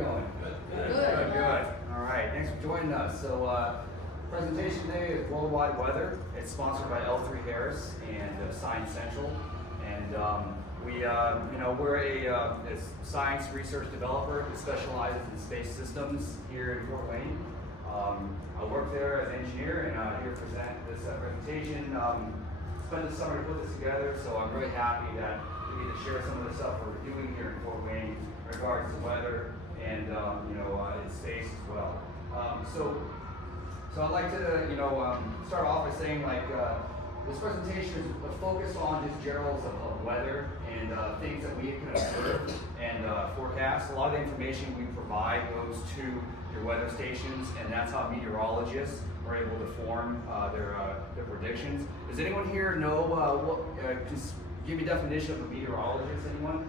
going? Good. Good. All right. Thanks for joining us. So, presentation today is Worldwide Weather. It's sponsored by L3Harris and Science Central. And we're a science research developer that specializes in space systems here in Fort Wayne. I work there as an engineer, and I'm here to present this presentation. Spent the summer to put this together, so I'm really happy that we get to share some of the stuff we're doing here in Fort Wayne in regards to weather and in space as well. So I'd like to start off by saying this presentation is focused on just generals of weather and things that we can observe and forecast. A lot of the information we provide goes to your weather stations, and that's how meteorologists are able to form their predictions. Does anyone here know just give me a definition of a meteorologist, anyone?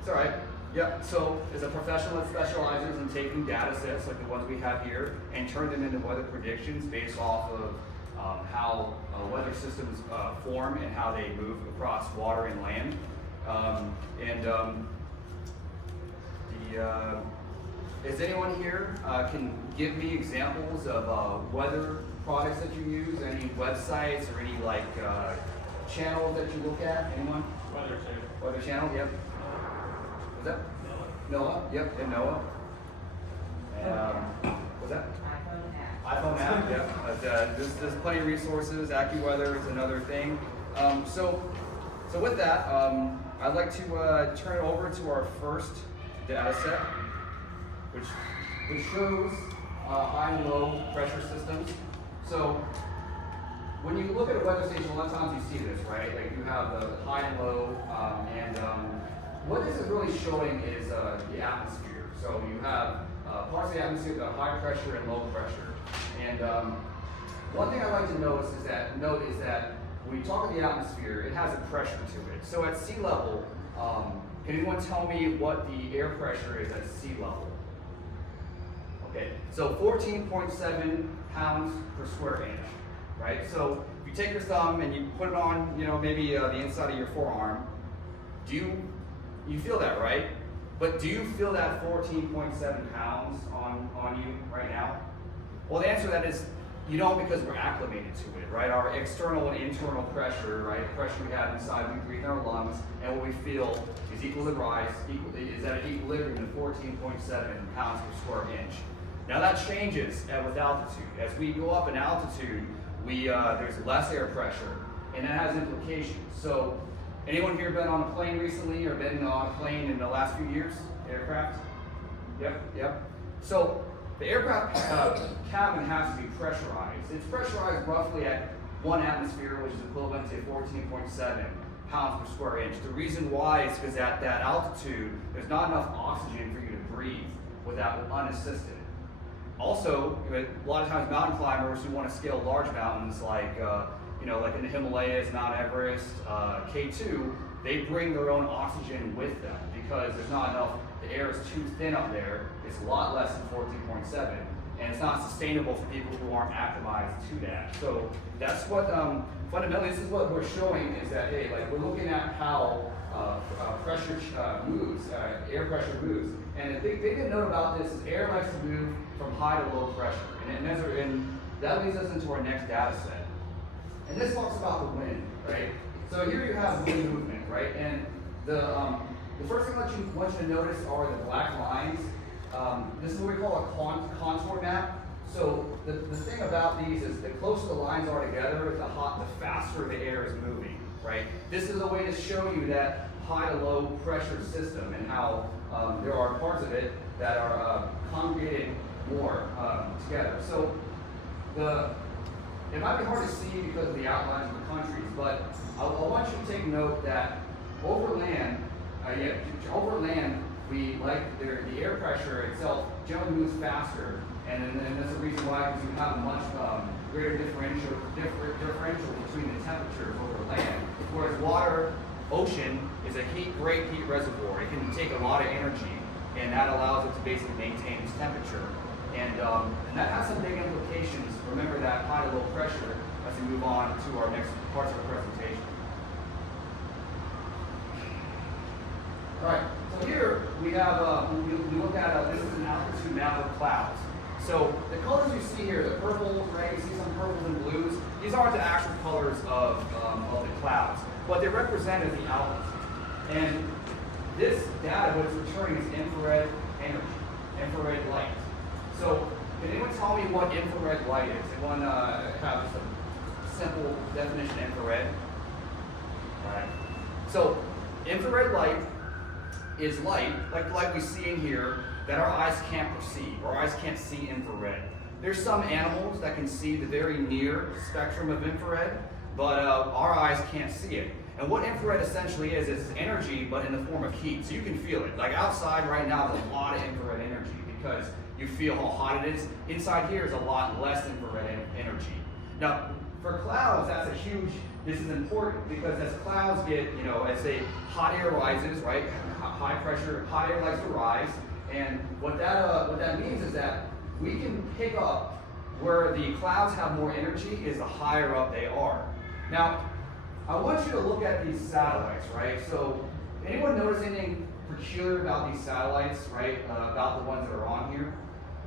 It's all right. Yep, so as a professional that specializes in taking data sets like the ones we have here and turn them into weather predictions based off of how weather systems form and how they move across water and land. Is anyone here can give me examples of weather products that you use, any websites or any channels that you look at? Anyone? Weather Channel. Weather Channel, yep. Was that? NOAA, yep, and NOAA. And what's that? iPhone app, yep. There's plenty of resources. AccuWeather is another thing. So with that, I'd like to turn it over to our first data set, which shows high and low pressure systems. So when you look at a weather station, a lot of times you see this, right? Like you have the high and low, and what this is really showing is the atmosphere. So you have parts of the atmosphere that are high pressure and low pressure. And one thing I like to note is that when you talk about the atmosphere, it has a pressure to it. So at sea level, can anyone tell me what the air pressure is at sea level? Okay, so 14.7 pounds per square inch, right? So if you take your thumb and you put it on, maybe the inside of your forearm, you feel that, right? But do you feel that 14.7 pounds on you right now? Well, the answer to that is you don't, because we're acclimated to it, right? Our external and internal pressure, right? The pressure we have inside, we breathe in our lungs, and what we feel is at an equilibrium of 14.7 pounds per square inch. Now that changes with altitude. As we go up in altitude, there's less air pressure, and that has implications. So, anyone here been on a plane recently or been on a plane in the last few years? Aircraft? Yep. So the aircraft cabin has to be pressurized. It's pressurized roughly at 1 atmosphere, which is equivalent to 14.7 pounds per square inch. The reason why is because at that altitude, there's not enough oxygen for you to breathe without unassisted. Also, a lot of times mountain climbers who want to scale large mountains like in the Himalayas, Mount Everest, K2, they bring their own oxygen with them because there's not enough, the air is too thin up there. It's a lot less than 14.7, and it's not sustainable for people who aren't acclimatized to that. So that's what, fundamentally, this is what we're showing is that, hey, like we're looking at how pressure moves, air pressure moves. And the big thing to note about this is air likes to move from high to low pressure. And that leads us into our next data set. And this talks about the wind, right? So here you have wind movement, right? And the first thing I want you to notice are the black lines. This is what we call a contour map. So the thing about these is the closer the lines are together, the faster the air is moving, right? This is a way to show you that high to low pressure system and how there are parts of it that are congregated more together. So it might be hard to see because of the outlines of the countries, but I want you to take note that over land, the air pressure itself generally moves faster, and that's the reason why, because you have a much greater differential between the temperatures over land. Whereas ocean is a great heat reservoir. It can take a lot of energy, and that allows it to basically maintain its temperature. And that has some big implications. Remember that high to low pressure as we move on to our next parts of our presentation. Right. So here we have, we look at, this is an altitude map of clouds. So the colors you see here, the purple, right, you see some purples and blues, these aren't the actual colors of the clouds. What they represent is the altitude. And this data, what it's returning is infrared energy, infrared light. So can anyone tell me what infrared light is? Anyone have just a simple definition of infrared? All right. So infrared light is light, like we see in here, that our eyes can't perceive. Our eyes can't see infrared. There's some animals that can see the very near spectrum of infrared, but our eyes can't see it. And what infrared essentially is energy, but in the form of heat. So you can feel it. Like outside right now, there's a lot of infrared energy because you feel how hot it is. Inside here is a lot less infrared energy. Now, for clouds, that's a huge, this is important because as clouds get, as hot air rises, right? High pressure, hot air likes to rise. And what that means is that we can pick up where the clouds have more energy is the higher up they are. Now, I want you to look at these satellites, right? So, anyone notice anything peculiar about these satellites, right? About the ones that are on here?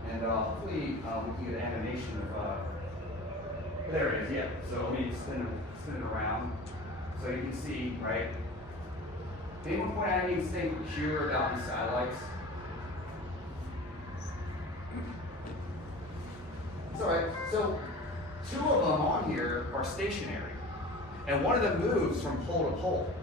And hopefully we can get an animation of, there it is, yeah. So let me spin it around so you can see, right? Anyone point out anything peculiar about these satellites? It's all right. So two of them on here are stationary, and one of them moves from pole to pole.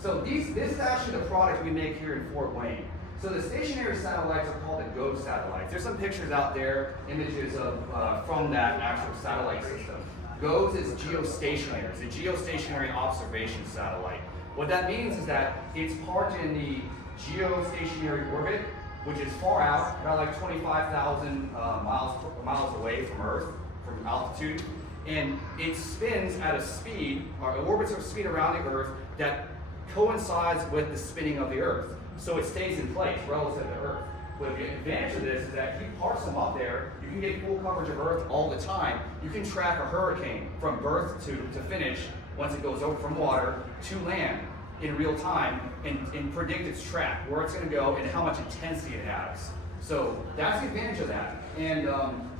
So this is actually the product we make here in Fort Wayne. So the stationary satellites are called the GOES satellites. There's some pictures out there, images of from that actual satellite system. GOES is geostationary. It's a geostationary observation satellite. What that means is that it's parked in the geostationary orbit, which is far out, about like 25,000 miles away from Earth, from altitude, and it spins at a speed, or orbits at a speed around the Earth that coincides with the spinning of the Earth. So it stays in place relative to Earth. But the advantage of this is that if you park them up there, you can get full coverage of Earth all the time. You can track a hurricane from birth to finish, once it goes over from water to land in real time, and predict its track, where it's going to go and how much intensity it has. So that's the advantage of that. And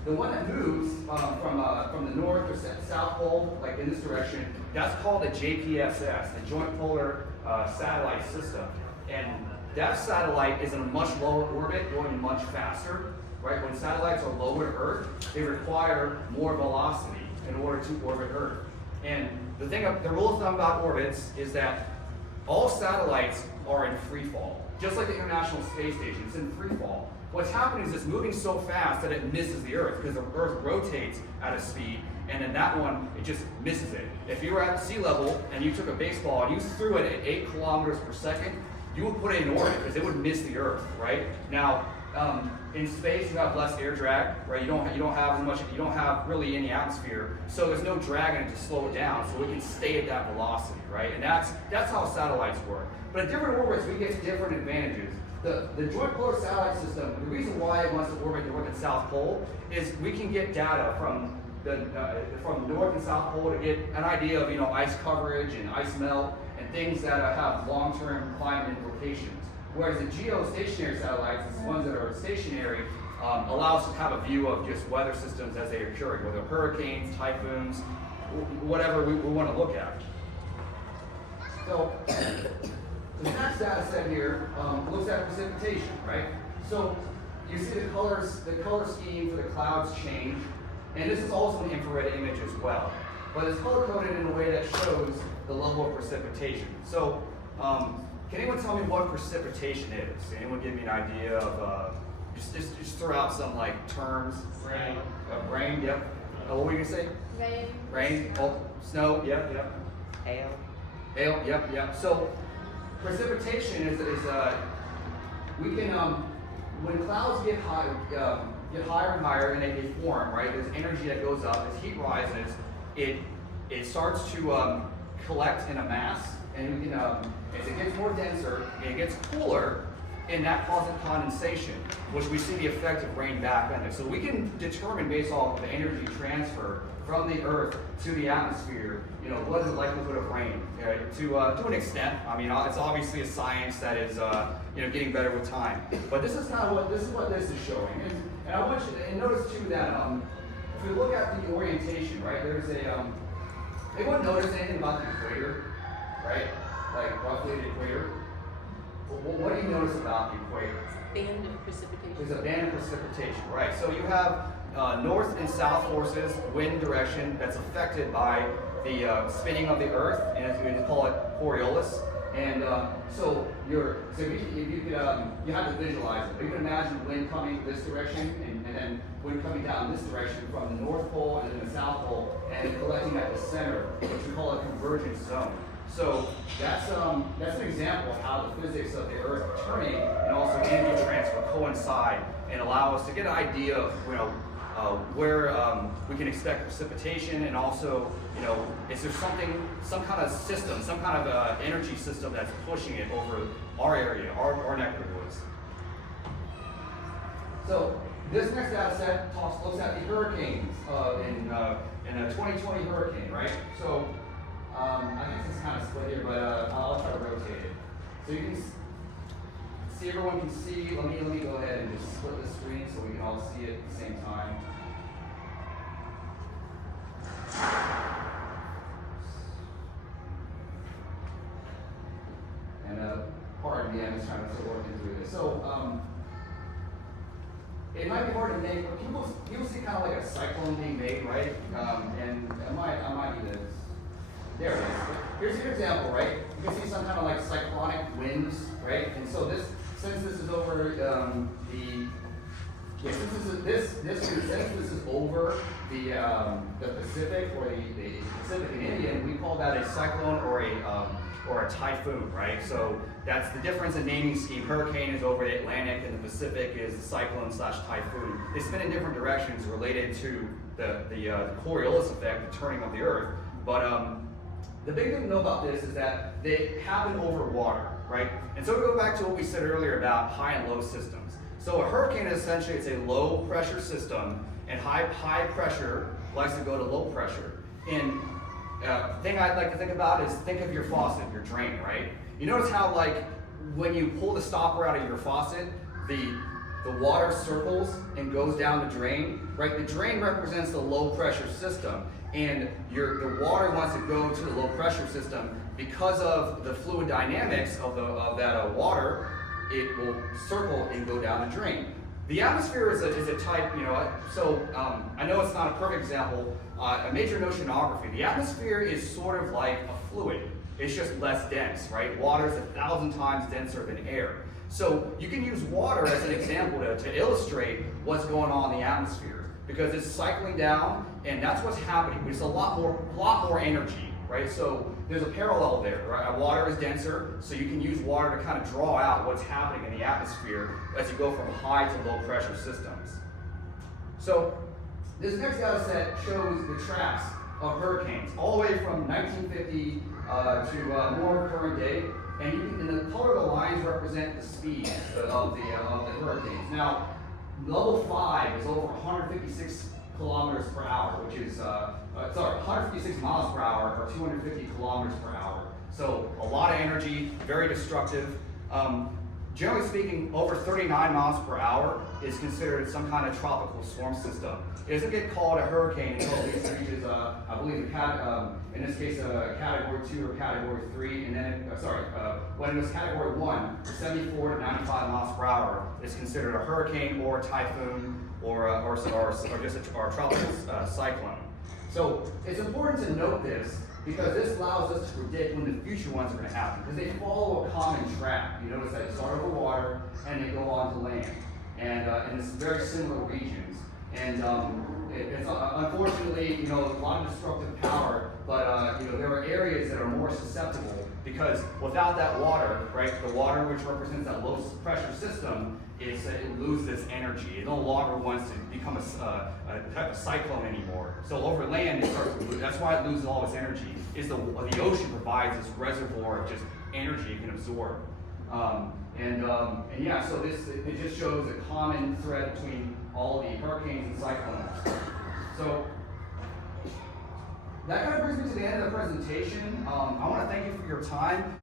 the one that moves from the north or south pole, like in this direction, that's called a JPSS, the Joint Polar Satellite System. And that satellite is in a much lower orbit, going much faster. Right? When satellites are lower to Earth, they require more velocity in order to orbit Earth. And the rule of thumb about orbits is that all satellites are in free fall. Just like the International Space Station, it's in free fall. What's happening is it's moving so fast that it misses the Earth because the Earth rotates at a speed, and then that one, it just misses it. If you were at sea level and you took a baseball and you threw it at 8 kilometers per second, you would put it in orbit because it would miss the Earth, right? Now, in space, you have less air drag, right? You don't have as much. You don't have really any atmosphere, so there's no drag in it to slow it down, so we can stay at that velocity, right? And that's how satellites work. But at different orbits, we get different advantages. The Joint Polar Satellite System, the reason why it wants to orbit the North and South Pole is we can get data from the North and South Pole to get an idea of ice coverage and ice melt and things that have long-term climate implications. Whereas the geostationary satellites, the ones that are stationary, allow us to have a view of just weather systems as they are occurring, whether hurricanes, typhoons, whatever we want to look at. So the next data set here looks at precipitation, right? So you see the color scheme for the clouds change, and this is also an infrared image as well. But it's color coded in a way that shows the level of precipitation. So can anyone tell me what precipitation is? Anyone give me an idea of, just throw out some terms? Rain. Rain, yep. What were you going to say? Rain. Rain, snow, yep. Hail. Hail, yep. So precipitation is we can, when clouds get higher and higher and they form, right? There's energy that goes up, as heat rises, it starts to collect in a mass, and we can, as it gets more denser and it gets cooler, and that causes condensation, which we see the effect of rain back on it. So we can determine based off the energy transfer from the Earth to the atmosphere, what is the likelihood of rain? Right? To an extent, I mean, it's obviously a science that is getting better with time. But this is kind of what this is showing. And I want you to notice too that if we look at the orientation, right? There's anyone notice anything about the equator, right? Like roughly the equator. What do you notice about the equator? Band of precipitation. There's a band of precipitation, right? So you have north and south forces, wind direction that's affected by the spinning of the Earth, and we call it Coriolis. And so if you could, you have to visualize it. But you can imagine wind coming this direction, and then wind coming down this direction from the North Pole and then the South Pole, and collecting at the center, which we call a convergence zone. So that's an example of how the physics of the Earth turning and also energy transfer coincide and allow us to get an idea of where we can expect precipitation, and also is there some kind of system, some kind of energy system that's pushing it over our area, our neck of the woods. So this next data set looks at the hurricanes in a 2020 hurricane, right? So I think this is kind of split here, but I'll try to rotate it. So you can see, everyone can see. Let me go ahead and just split the screen so we can all see it at the same time. And pardon me, I'm just trying to still working through this. So it might be hard to make, but people see kind of like a cyclone being made, right? And I might need to. There it is. Here's your example, right? You can see some kind of like cyclonic winds, right? And so since this is over since this is over the Pacific or the Pacific and Indian, we call that a cyclone or a typhoon, right? So that's the difference in naming scheme. Hurricane is over the Atlantic, and the Pacific is the cyclone/typhoon. They spin in different directions related to the Coriolis effect, the turning of the Earth. But the big thing to know about this is that they happen over water, right? And so we go back to what we said earlier about high and low systems. So a hurricane is essentially, it's a low pressure system, and high pressure likes to go to low pressure. And the thing I'd like to think about is think of your faucet, your drain, right? You notice how like when you pull the stopper out of your faucet, the water circles and goes down the drain, right? The drain represents the low pressure system, and the water wants to go to the low pressure system because of the fluid dynamics of that water. It will circle and go down the drain. The atmosphere is a type, so I know it's not a perfect example. A major in oceanography, the atmosphere is sort of like a fluid. It's just less dense, right? Water is 1,000 times denser than air. So you can use water as an example to illustrate what's going on in the atmosphere, because it's cycling down, and that's what's happening. It's a lot more energy, right? So there's a parallel there, right? Water is denser, so you can use water to kind of draw out what's happening in the atmosphere as you go from high to low pressure systems. So this next data set shows the tracks of hurricanes, all the way from 1950 to more current day. And the color of the lines represent the speed of the hurricanes. Now, level 5 is over 156 kilometers per hour, which is 156 miles per hour, or 250 kilometers per hour. So a lot of energy, very destructive. Generally speaking, over 39 miles per hour is considered some kind of tropical storm system. It doesn't get called a hurricane until it reaches, I believe, in this case, a Category 2 or Category 3, and then, when it was Category 1, 74 to 95 miles per hour is considered a hurricane or a typhoon or just a tropical cyclone. So it's important to note this, because this allows us to predict when the future ones are going to happen, because they follow a common track. You notice that they start over water and they go on to land, and in this very similar regions. And it's unfortunately, a lot of destructive power, but there are areas that are more susceptible, because without that water, right, the water which represents that low pressure system, it loses its energy. It no longer wants to become a type of cyclone anymore. So over land, it starts to lose. That's why it loses all its energy. Is the ocean provides this reservoir of just energy it can absorb. Yeah, so it just shows a common thread between all the hurricanes and cyclones. So that kind of brings me to the end of the presentation. I want to thank you for your time.